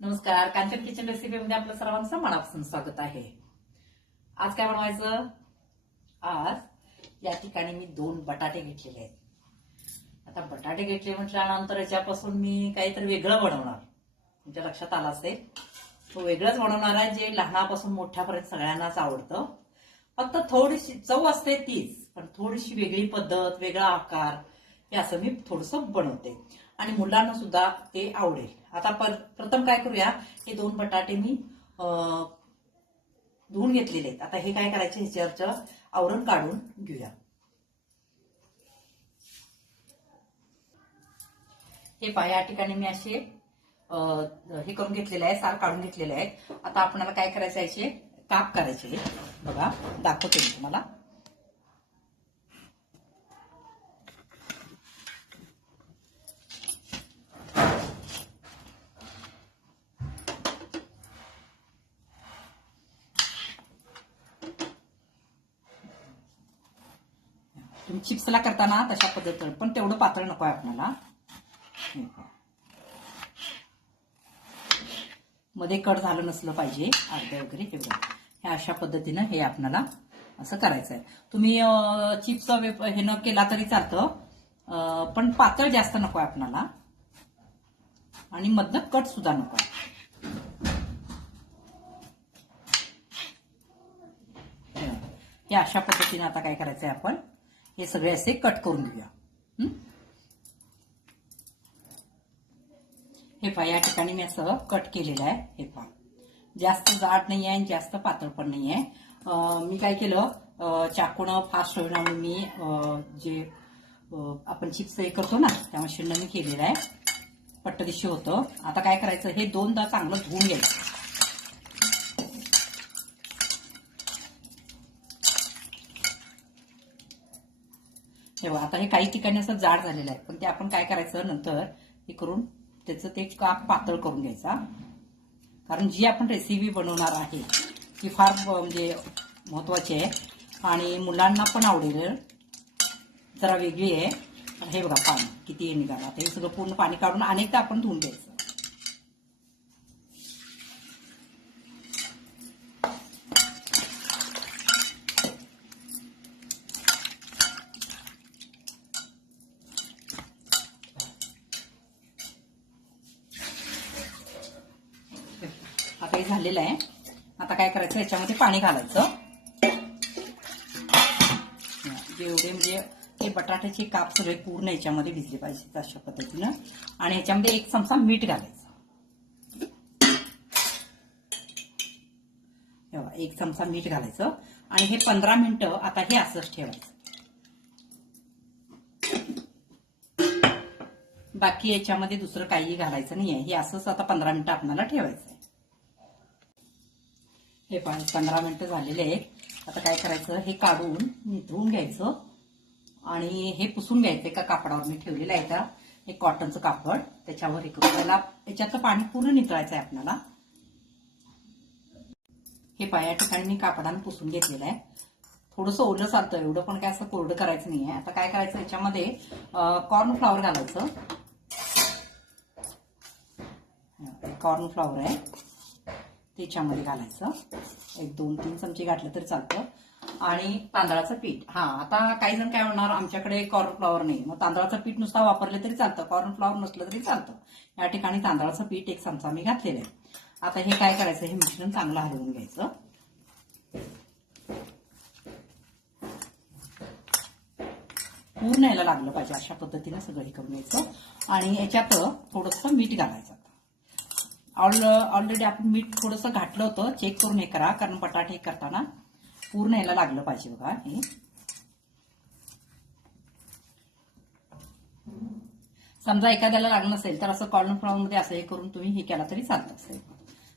नमस्कार, कांचन किचन रेसिपीमध्ये आपलं सर्वांचं मनापासून स्वागत आहे. आज काय बनवायचं? आज या ठिकाणी मी 2 बटाटे घेतलेले आहेत. आता बटाटे घेतले म्हटल्यानंतर याच्यापासून मी काहीतरी वेगळं बनवणार. तुमच्या लक्षात आलं असेल, तो वेगळंच बनवणार आहे जे लहानापासून मोठ्यापर्यंत सगळ्यांनाच आवडतं. फक्त थोडीशी चव असते तीच, पण थोडीशी वेगळी पद्धत, वेगळा आकार, हे असं मी थोडंसं बनवते आणि मुलांना सुद्धा ते आवडेल. आता प्रथम काय करूया, हे 2 बटाटे मी धुवून घेतलेले आहेत. आता हे काय करायचे, ह्याच्यावरचं आवरण काढून घेऊया. हे पहा, या ठिकाणी मी असे हे करून घेतलेले आहे, साल काढून घेतलेले आहे. आता आपल्याला काय करायचं, याचे काप करायचे. बघा, दाखवते मी तुम्हाला. तुम्ही चिप्सला करताना तशा पद्धतीने, पण तेवढं पातळ नको आहे आपल्याला. मध्ये कट झालं नसलं पाहिजे अर्धे वगैरे. हे अशा पद्धतीनं हे आपल्याला असं करायचं आहे. तुम्ही चिप्स हे न केला तरी चालतं, पण पातळ जास्त नको आहे आपल्याला आणि मधनं कट सुद्धा नको आहे. हे अशा पद्धतीने आता काय करायचं आहे, आपण हे सगळे असे कट करून घेऊया. हे पहा, या ठिकाणी मी असं कट केलेलं आहे. हे पहा, जास्त जाड नाही आहे, जास्त पातळ पण नाही आहे. मी काय केलं, चाकूनं फास्ट होईल म्हणून मी जे आपण चिप्स हे करतो ना, त्या मशीननं मी केलेलं आहे. पट्टदिशी होतं. आता काय करायचं, हे 2दा चांगलं धुवून घ्यायचं. तेव्हा आता हे काही ठिकाणी असं जाड झालेलं आहे, पण ते आपण काय करायचं, नंतर हे करून त्याचं ते काप पातळ करून घ्यायचा. कारण जी आपण रेसिपी बनवणार आहे ती फार म्हणजे महत्वाची आहे आणि मुलांना पण आवडेल. जरा वेगळी आहे. हे बघा, पाणी किती निघालं. आता हे सगळं पूर्ण पाणी काढून अनेकदा आपण धुवून घ्यायचं. आता हे झालेलं आहे. आता काय करायचं, याच्यामध्ये पाणी घालायचं. जेवढे म्हणजे हे बटाट्याचे काप सगळे पूर्ण याच्यामध्ये भिजले पाहिजे अशा पद्धतीनं. आणि ह्याच्यामध्ये 1 चमचा मीठ घालायचं. 1 चमचा मीठ घालायचं आणि हे 15 मिनिटं आता हे असंच ठेवायचं. बाकी याच्यामध्ये दुसरं काही घालायचं नाहीये. हे असंच आता 15 मिनिटं आपल्याला ठेवायचं आहे. हे 15 मिनिटं झालेले आहेत. आता काय करायचं, हे काढून निथळून घ्यायचं आणि हे पुसून घ्यायचं. एका कापडावर मी ठेवलेलं आहे, का हे कॉटनचं कापड, त्याच्यावर हे करून त्याला याच्यातलं पाणी पूर्ण निथळायचं आहे आपल्याला. हे या ठिकाणी मी कापडाने पुसून घेतलेलं आहे. थोडंसं ओलं चालतं, एवढं पण काय असं कोरडं करायचं नाहीये. आता काय करायचं, याच्यामध्ये कॉर्नफ्लॉवर घालायचं. कॉर्नफ्लॉवर आहे, त्याच्यामध्ये घालायचं. 1, 2, 3 चमचे घातलं तरी चालतं. आणि तांदळाचं पीठ. आता काही जण काय म्हणणार, आमच्याकडे कॉर्नफ्लॉवर नाही, मग तांदळाचं पीठ नुसता वापरले तरी चालतं, कॉर्नफ्लॉवर नसलं तरी चालतं. या ठिकाणी तांदळाचं पीठ 1 चमचा मी घातलेलं आहे. आता हे काय करायचं, हे मिश्रण चांगलं हलवून घ्यायचं. पूर्ण यायला लागलं पाहिजे अशा पद्धतीने सगळं हे करून घ्यायचं. आणि याच्यात थोडंसं मीठ घालायचं. ऑलरेडी आपण मीठ थोडंसं घातलं होतं, चेक करून हे करा, कारण बटाटे हे करताना पूर्ण यायला लागलं पाहिजे. बघा, हे समजा एखाद्याला लागलं नसेल तर असं कॉर्नफ्लॉवर मध्ये असं हे करून तुम्ही हे केला तरी चालतं. असेल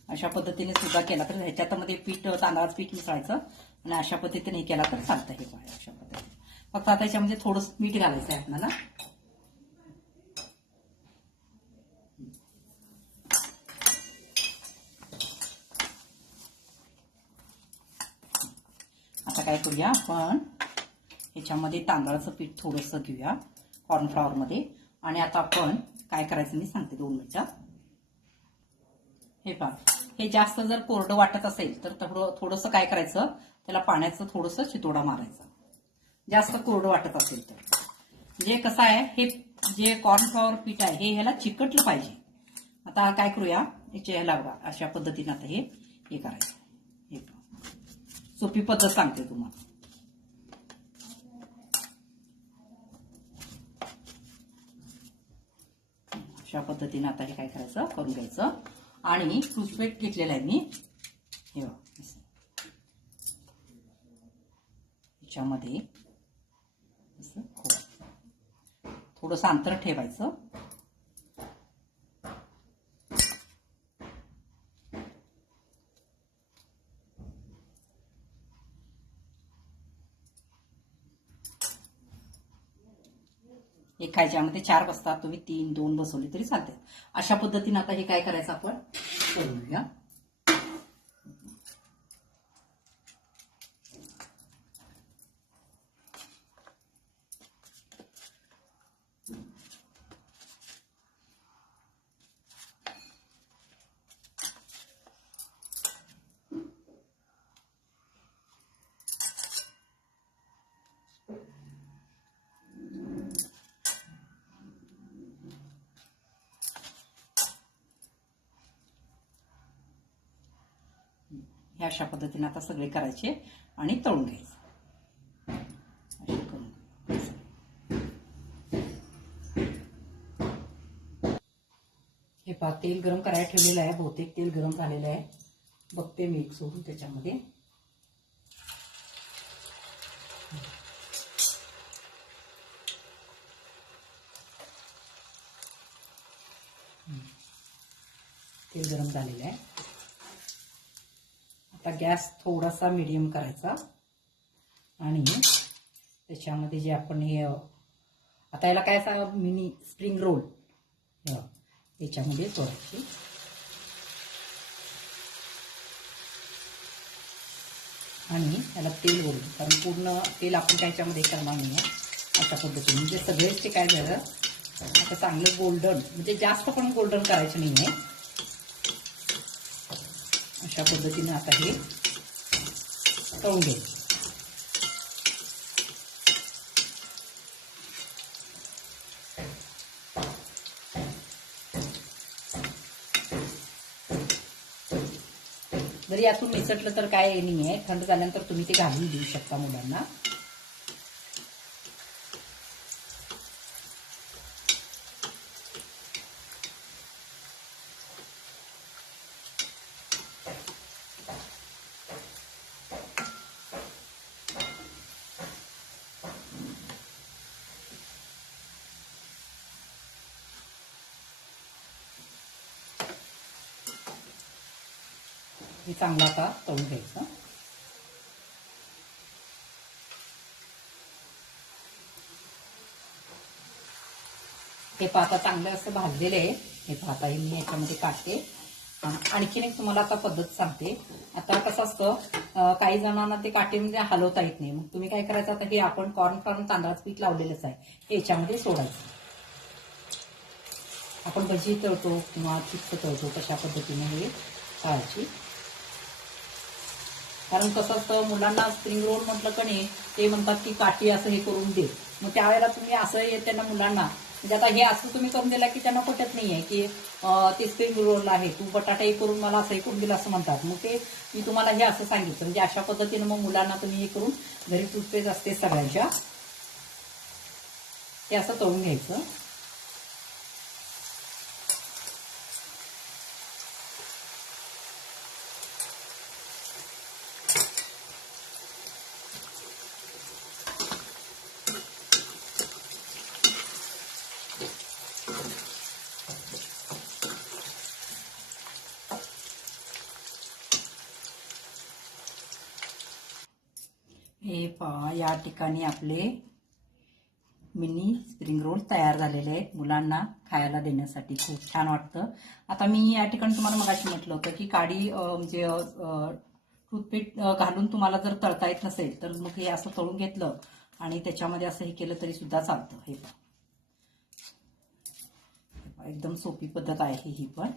अशा पद्धतीने सुद्धा केला तर ह्याच्यामध्ये पीठ, तांदळाचं पीठ मिसळायचं आणि अशा पद्धतीने हे केला तर चालतं. हे अशा पद्धतीने फक्त आता याच्यामध्ये थोडंसं मीठ घालायचं आहे आपल्याला. आता काय करूया, आपण ह्याच्यामध्ये तांदळाचं पीठ थोडंसं घेऊया कॉर्नफ्लॉवर मध्ये. आणि आता आपण काय करायचं मी सांगते 2 मिनिटं. हे पहा, हे जास्त जर कोरडं वाटत असेल तर थोडंसं काय करायचं, त्याला पाण्याचं थोडंसं शितोडा मारायचा, जास्त कोरडं वाटत असेल तर. जे कसं आहे, हे जे कॉर्नफ्लॉवर पीठ आहे हे ह्याला चिकटलं पाहिजे. आता काय करूया, ह्याला बघा अशा पद्धतीने आता हे करायचं. हे सोपी पद्धत सांगते तुम्हाला. अशा पद्धतीने आता हे काय करायचं, करून घ्यायचं. आणि टूथपेस्ट घेतलेला आहे मी, हे बघा ह्याच्यामध्ये असं थोडंसं अंतर ठेवायचं. एका ह्याच्यामध्ये 4 बसतात, तुम्ही 3-2 बसवले तरी चालते. अशा पद्धतीने आता हे काय करायचं आपण करून घेऊया. हे अशा पद्धतीने आता सगळे करायचे आणि तळून घ्यायचं. हे पहा, तेल गरम करायला ठेवलेलं आहे. बहुतेक तेल गरम झालेलं आहे, बघते मी एक सोडून त्याच्यामध्ये. तेल गरम झालेलं आहे. आता गॅस थोडासा मीडियम करायचा आणि त्याच्यामध्ये जे आपण हे आता याला काय सांगा, मिनी स्प्रिंग रोल याच्यामध्ये सोडायची. आणि याला तेल ओढून, कारण पूर्ण तेल आपण त्याच्यामध्ये करणार नाही आहे. अशा पद्धतीने म्हणजे सगळेच ते काय झालं आता चांगलं गोल्डन, म्हणजे जास्त पण गोल्डन करायचं नाही आहे. अशा पद्धतीने आता हे तळून घ्यायचं. जरी यातून निसटलं तर काय नाही आहे, थंड झाल्यानंतर तुम्ही ते घालून देऊ शकता मुलांना. हे चांगलं आता तळून घ्यायचं. हे पाहता चांगलं असं भाजलेलं आहे. हे पाहता मी याच्यामध्ये काढते. आणखीन एक तुम्हाला आता पद्धत सांगते. आता कसं असतं, काही जणांना ते काठीमध्ये हलवता येत नाही. मग तुम्ही काय करायचं, आता हे आपण कॉर्नफ्लॉवर तांदळाचं पीठ लावलेलंच आहे, हे याच्यामध्ये सोडायचं. आपण भजी तळतो किंवा चिप्स तळतो तशा पद्धतीने हे तळायची. कारण कसं असतं, मुलांना स्प्रिंग रोल म्हटलं का नाही, ते म्हणतात की काठी असं हे करून दे. मग त्यावेळेला तुम्ही असं त्यांना मुलांना, म्हणजे आता हे असं तुम्ही करून दिला की त्यांना पटत नाही आहे की ते स्प्रिंग रोल आहे, तू बटाटा हे करून मला असं हे करून दिलं असं म्हणतात. मग ते मी तुम्हाला हे असं सांगितलं, म्हणजे अशा पद्धतीनं मग मुलांना तुम्ही हे करून, घरी टूथपेस्ट असते सगळ्यांच्या, ते असं तळून घ्यायचं. हे पहा, या ठिकाणी आपले मिनी स्प्रिंग रोल तयार झालेले आहेत. मुलांना खायला देण्यासाठी खूप छान वाटतं. आता मी या ठिकाणी तुम्हाला मगाशी म्हटलं होतं की काडी म्हणजे टूथपेस्ट घालून तुम्हाला जर तळता येत नसेल तर मग हे असं तळून घेतलं आणि त्याच्यामध्ये असं हे केलं तरी सुद्धा चालतं. हे पहा, एकदम सोपी पद्धत आहे ही पण.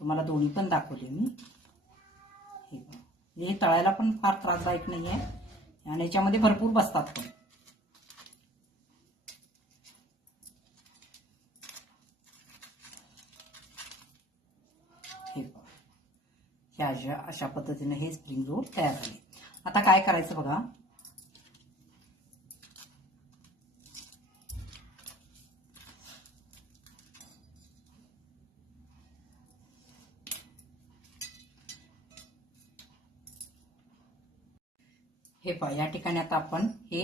तुम्हाला दोन्ही पण दाखवले मी. हे तळायला पण फार त्रासदायक नाही आहे आणि याच्यामध्ये भरपूर बसतात पण. हे अशा पद्धतीने हे स्प्रिंग रोल तयार झाले. आता काय करायचं बघा. हे पहा, या ठिकाणी आता आपण हे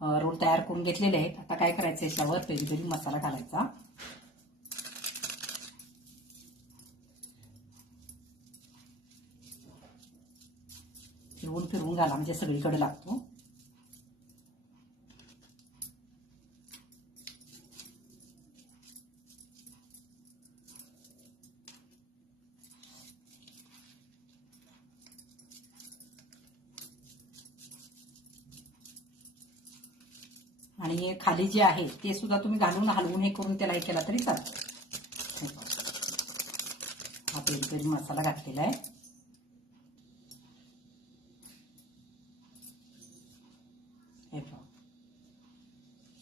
रोल तयार करून घेतलेले आहेत. आता काय करायचं, याच्यावर पेरी पेरी मसाला घालायचा. फिरवून फिरवून घाला म्हणजे सगळीकडे लागतो. आणि हे खाली जे आहे ते सुद्धा तुम्ही घालून हलवून हे करून त्याला हे केला तरी चालतं. हा पेरी पेरी मसाला घातलेला आहे.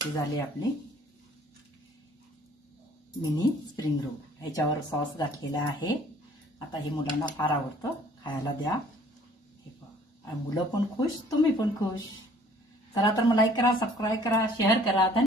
हे झाली आपली मिनी स्प्रिंग रोल. ह्याच्यावर सॉस घातलेला आहे. आता हे मुलांना फार आवडतं, खायला द्या. हे पहा, मुलं पण खुश, तुम्ही पण खुश. चला तर मग लाईक करा, सबस्क्राईब करा, शेअर करा.